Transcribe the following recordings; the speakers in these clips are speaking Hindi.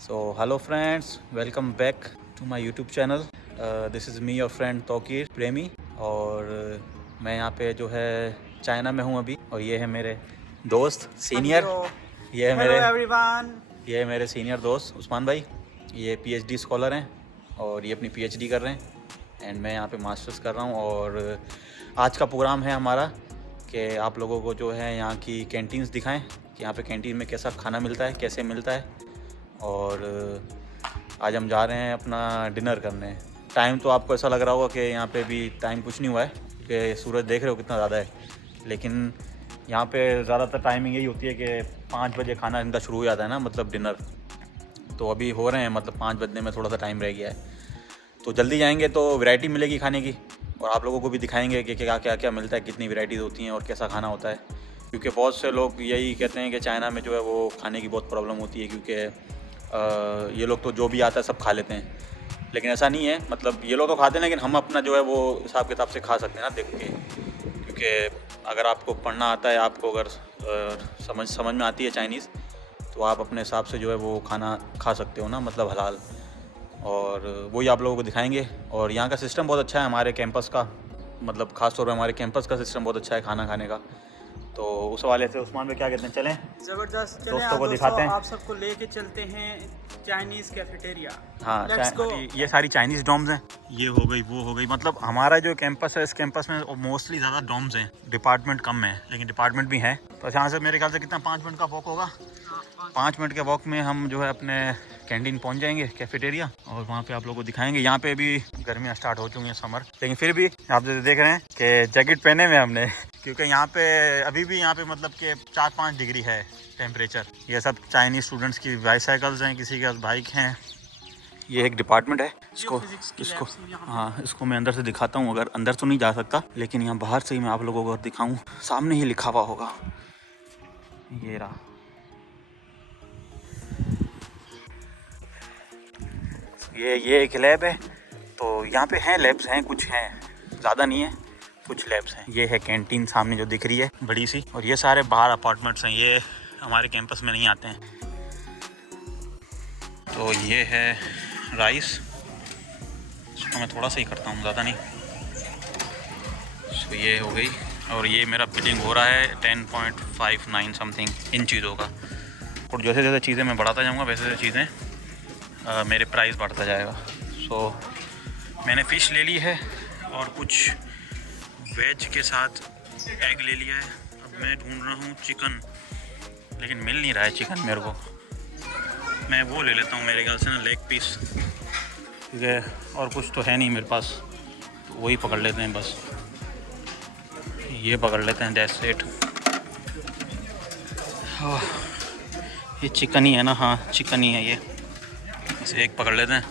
So hello friends, welcome back to my YouTube channel. This is me your friend Tauqeer प्रेमी और मैं यहाँ पे जो है चाइना में हूँ अभी और ये है मेरे दोस्त सीनियर। ये है ये है मेरे सीनियर दोस्त उस्मान भाई। ये पीएचडी स्कॉलर हैं और ये अपनी पीएचडी कर रहे हैं एंड मैं यहाँ पे मास्टर्स कर रहा हूँ। और आज का प्रोग्राम है हमारा कि आप लोगों को जो है यहाँ की कैंटीन्स दिखाएं कि यहाँ पे कैंटीन में कैसा खाना मिलता है, कैसे मिलता है। और आज हम जा रहे हैं अपना डिनर करने। टाइम तो आपको ऐसा लग रहा होगा कि यहाँ पे भी टाइम कुछ नहीं हुआ है कि सूरज देख रहे हो कितना ज़्यादा है, लेकिन यहाँ पे ज़्यादातर टाइमिंग यही होती है कि 5 बजे खाना इनका शुरू हो जाता है ना, मतलब डिनर। तो अभी हो रहे हैं, मतलब 5 बजने में थोड़ा सा टाइम रह गया है, तो जल्दी जाएंगे तो वैरायटी मिलेगी खाने की और आप लोगों को भी दिखाएंगे कि क्या क्या क्या मिलता है, कितनी वैरायटीज़ होती हैं और कैसा खाना होता है। क्योंकि बहुत से लोग यही कहते हैं कि चाइना में जो है वो खाने की बहुत प्रॉब्लम होती है, क्योंकि ये लोग तो जो भी आता है सब खा लेते हैं, लेकिन ऐसा नहीं है। मतलब ये लोग तो खाते हैं लेकिन हम अपना जो है वो हिसाब किताब से खा सकते हैं ना, देख के। क्योंकि अगर आपको पढ़ना आता है, आपको अगर समझ में आती है चाइनीज़, तो आप अपने हिसाब से जो है वो खाना खा सकते हो ना, मतलब हलाल। और वही आप लोगों को दिखाएंगे। और यहाँ का सिस्टम बहुत अच्छा है हमारे कैंपस का, मतलब ख़ास तौर पर हमारे कैंपस का सिस्टम बहुत अच्छा है खाना खाने का। तो उस हवाले से उस्मान में क्या कहते हैं, चलें ज़बरदस्त। चलें दोस्तों को दिखाते हैं। आप सबको लेके चलते हैं चाइनीज़ कैफेटेरिया। हाँ, ये सारी चाइनीज़ डॉम्स हैं, ये हो गई वो हो गई। मतलब हमारा जो कैंपस है, इस कैंपस में मोस्टली ज़्यादा डॉम्स हैं, डिपार्टमेंट कम है, लेकिन डिपार्टमेंट भी हैं। तो यहाँ से मेरे ख्याल से कितना 5 मिनट का वॉक होगा। 5 मिनट के वॉक में हम जो है अपने कैंटीन पहुंच जाएंगे, कैफेटेरिया, और वहाँ पे आप लोगों को दिखाएंगे। यहाँ पे भी गर्मियाँ स्टार्ट हो चुकी हैं, समर, लेकिन फिर भी आप देख रहे हैं कि जैकेट पहने हुए हमने क्योंकि यहाँ पे अभी भी यहाँ पे मतलब कि 4-5 डिग्री है टेम्परेचर। ये सब चाइनीज़ स्टूडेंट्स की बाईसाइकिल्स हैं, किसी के पास बाइक हैं। ये एक डिपार्टमेंट है, इसको हाँ, इसको मैं अंदर से दिखाता हूँ। अगर अंदर तो नहीं जा सकता, लेकिन यहाँ बाहर से ही मैं आप लोगों को दिखाऊँ। सामने ही लिखा हुआ होगा, ये रहा। ये एक लैब है। तो यहाँ पे हैं लैब्स हैं, कुछ हैं, ज़्यादा नहीं है, कुछ लैब्स हैं। ये है कैंटीन सामने जो दिख रही है बड़ी सी, और ये सारे बाहर अपार्टमेंट्स हैं, ये हमारे कैंपस में नहीं आते हैं। तो ये है राइस, इसको मैं थोड़ा सा ही करता हूँ, ज़्यादा नहीं। तो ये हो गई, और ये मेरा बिलिंग हो रहा है 10.59 समथिंग इन चीज़ों का। और जैसे जैसे चीज़ें मैं बढ़ाता जाऊँगा वैसे वैसे चीज़ें मेरे प्राइस बढ़ता जाएगा। सो मैंने फ़िश ले ली है और कुछ वेज के साथ एग ले लिया है। अब मैं ढूंढ रहा हूँ चिकन, लेकिन मिल नहीं रहा है चिकन मेरे को। मैं वो ले लेता हूँ, मेरे ख्याल से ना लेग पीस, क्योंकि और कुछ तो है नहीं मेरे पास, तो वही पकड़ लेते हैं बस। ये पकड़ लेते हैं, दैट्स इट। ये चिकन ही है ना? हाँ, चिकन ही है ये, बस एक पकड़ लेते हैं।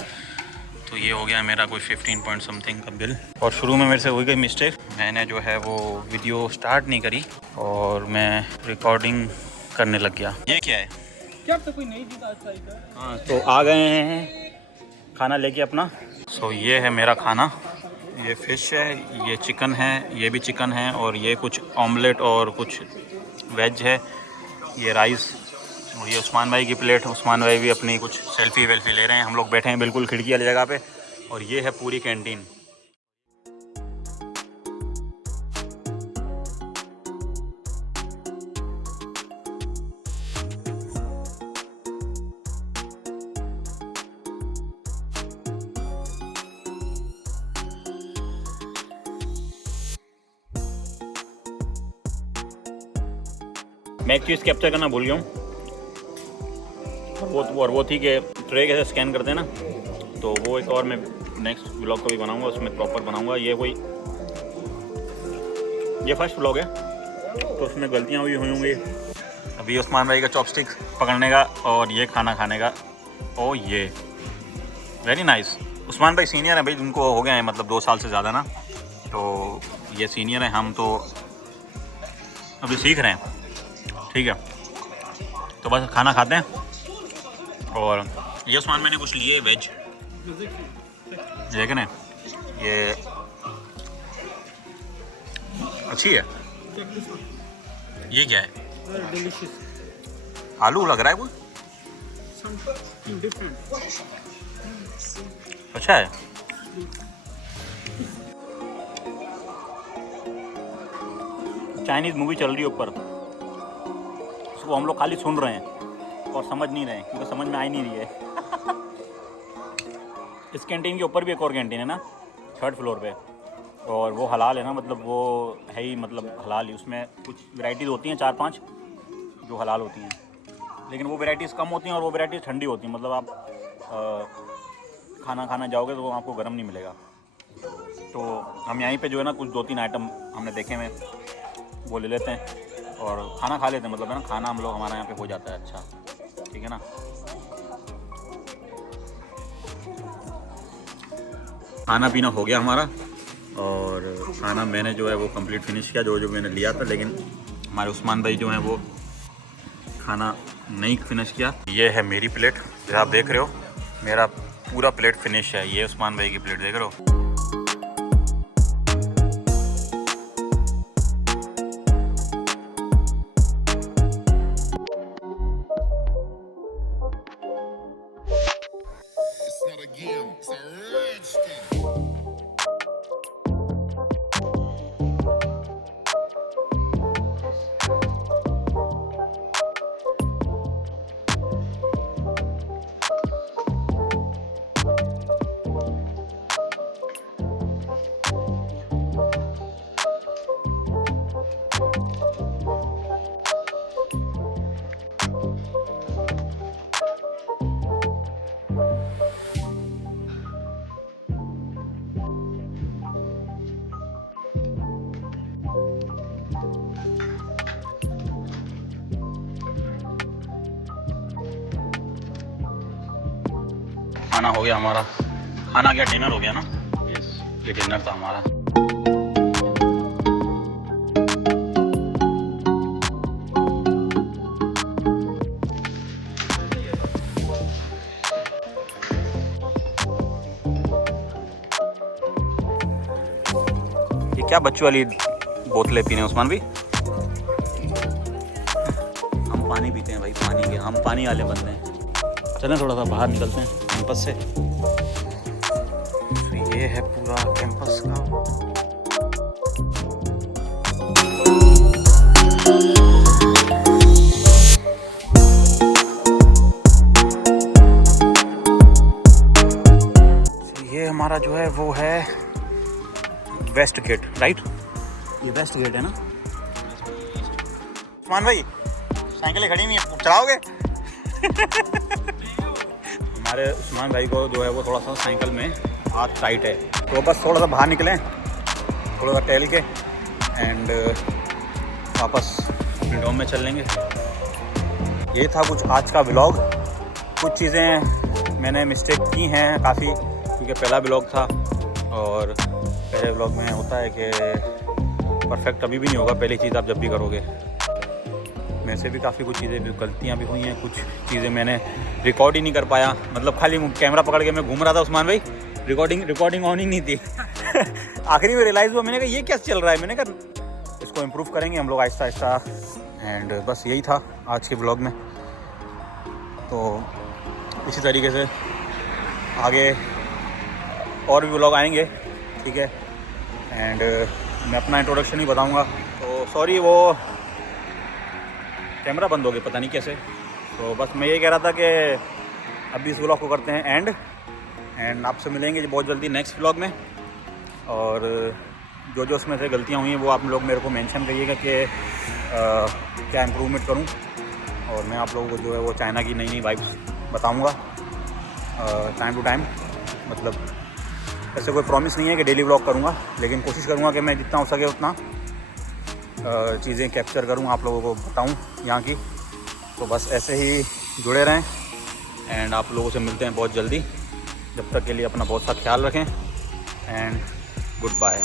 तो ये हो गया मेरा कोई 15 पॉइंट समथिंग का बिल। और शुरू में मेरे से हो गई मिस्टेक, मैंने जो है वो वीडियो स्टार्ट नहीं करी और मैं रिकॉर्डिंग करने लग गया। ये क्या है? क्या तो कोई नई चीज़ आज हाँ, तो आ गए हैं खाना लेके अपना। सो ये है मेरा खाना, ये फ़िश है, ये चिकन है, ये भी चिकन है, और ये कुछ ऑमलेट और कुछ वेज है, ये राइस, और ये उस्मान भाई की प्लेट। उस्मान भाई भी अपनी कुछ सेल्फ़ी वेल्फ़ी ले रहे हैं। हम लोग बैठे हैं बिल्कुल खिड़की वाली जगह पे, और ये है पूरी कैंटीन। मैं एक चीज़ कैप्चर करना भूल गया हूँ, और वो थी कि ट्रे कैसे स्कैन करते हैं ना, तो वो एक और मैं नेक्स्ट व्लॉग को भी बनाऊंगा, उसमें प्रॉपर बनाऊंगा। ये फर्स्ट व्लॉग है तो उसमें गलतियाँ भी हुई होंगी। अभी उस्मान भाई का चॉपस्टिक पकड़ने का और ये खाना खाने का। ओ ये वेरी नाइस। उस्मान भाई सीनियर हैं भाई, उनको हो गए हैं मतलब 2 साल से ज़्यादा ना, तो ये सीनियर हैं, हम तो अभी सीख रहे हैं। ठीक है, तो बस खाना खाते हैं। और ये उस्मान मैंने कुछ लिए वेज, देख रहे हैं, ये अच्छी है। ये क्या है? डिलीशियस। आलू लग रहा है कोई? something different. अच्छा है। चाइनीज़ मूवी चल रही है ऊपर, उसको हम लोग खाली सुन रहे हैं और समझ नहीं रहे हैं क्योंकि समझ में आ ही नहीं रही है। इस कैंटीन के ऊपर भी एक और कैंटीन है ना, 3rd फ्लोर पे, और वो हलाल है ना, मतलब वो है ही, मतलब हलाल ही। उसमें कुछ वैराइटीज़ होती हैं 4-5 जो हलाल होती हैं, लेकिन वो वैराइटीज़ कम होती हैं और वो वैराइटीज़ ठंडी होती हैं। मतलब आप खाना खाना जाओगे तो वो आपको गर्म नहीं मिलेगा। तो हम यहीं पे जो है ना कुछ 2-3 आइटम हमने देखे हुए, वो ले लेते हैं और खाना खा लेते हैं। मतलब है ना, खाना हम लोग हमारा यहाँ पे हो जाता है अच्छा, ठीक है ना। खाना पीना हो गया हमारा, और खाना मैंने जो है वो कंप्लीट फिनिश किया जो मैंने लिया था, लेकिन हमारे उस्मान भाई जो हैं वो खाना नहीं फिनिश किया। ये है मेरी प्लेट, जैसे आप देख रहे हो मेरा पूरा प्लेट फिनिश है। ये उस्मान भाई की प्लेट देख रहे हो। खाना हो गया हमारा, खाना क्या डिनर हो गया ना। यस, ये डिनर था हमारा। ये क्या बच्चों वाली बोतलें पीने उस्मान भी? हम पानी पीते हैं भाई, पानी के हम पानी वाले बंदे हैं। चलें थोड़ा सा बाहर निकलते हैं कैंपस से। तो ये है पूरा कैंपस का। तो ये हमारा जो है वो है वेस्ट गेट, राइट? ये वेस्ट गेट है ना। उस्मान भाई साइकिलें खड़ी हुई हैं, चलाओगे? हमारे उस्मान भाई को जो है वो थोड़ा सा साइकिल में हाथ टाइट है, तो बस थोड़ा सा बाहर निकलें, थोड़ा सा टहल के एंड वापस अपने डोम में चल लेंगे। ये था कुछ आज का व्लॉग। कुछ चीज़ें मैंने मिस्टेक की हैं काफ़ी, क्योंकि पहला व्लॉग था और पहले व्लॉग में होता है कि परफेक्ट कभी भी नहीं होगा पहली चीज़ आप जब भी करोगे। मेरे से भी काफ़ी कुछ चीज़ें भी गलतियाँ भी हुई हैं, कुछ चीज़ें मैंने रिकॉर्ड ही नहीं कर पाया। मतलब खाली कैमरा पकड़ के मैं घूम रहा था उस्मान भाई, रिकॉर्डिंग ऑन ही नहीं थी। आखिरी में रियलाइज़ हुआ, मैंने कहा ये क्या चल रहा है। मैंने कहा इसको इम्प्रूव करेंगे हम लोग आहिस्ता आहिस्ता। एंड बस यही था आज के ब्लॉग में। तो इसी तरीके से आगे और भी ब्लॉग आएंगे, ठीक है। एंड मैं अपना इंट्रोडक्शन ही बताऊँगा। तो सॉरी वो कैमरा बंद हो गया पता नहीं कैसे। तो बस मैं ये कह रहा था कि अभी इस व्लॉग को करते हैं एंड आपसे मिलेंगे बहुत जल्दी नेक्स्ट व्लॉग में। और जो जो उसमें से गलतियाँ हुई हैं वो आप लोग मेरे को मेंशन करिएगा कि क्या इम्प्रूवमेंट करूं। और मैं आप लोगों को जो है वो चाइना की नई नई वाइब्स बताऊंगा टाइम टू टाइम। मतलब ऐसे कोई प्रॉमिस नहीं है कि डेली व्लॉग करूंगा, लेकिन कोशिश करूंगा कि मैं जितना हो सके उतना चीज़ें कैप्चर करूं, आप लोगों को बताऊं यहाँ की। तो बस ऐसे ही जुड़े रहें एंड आप लोगों से मिलते हैं बहुत जल्दी। जब तक के लिए अपना बहुत सा ख्याल रखें एंड गुड बाय।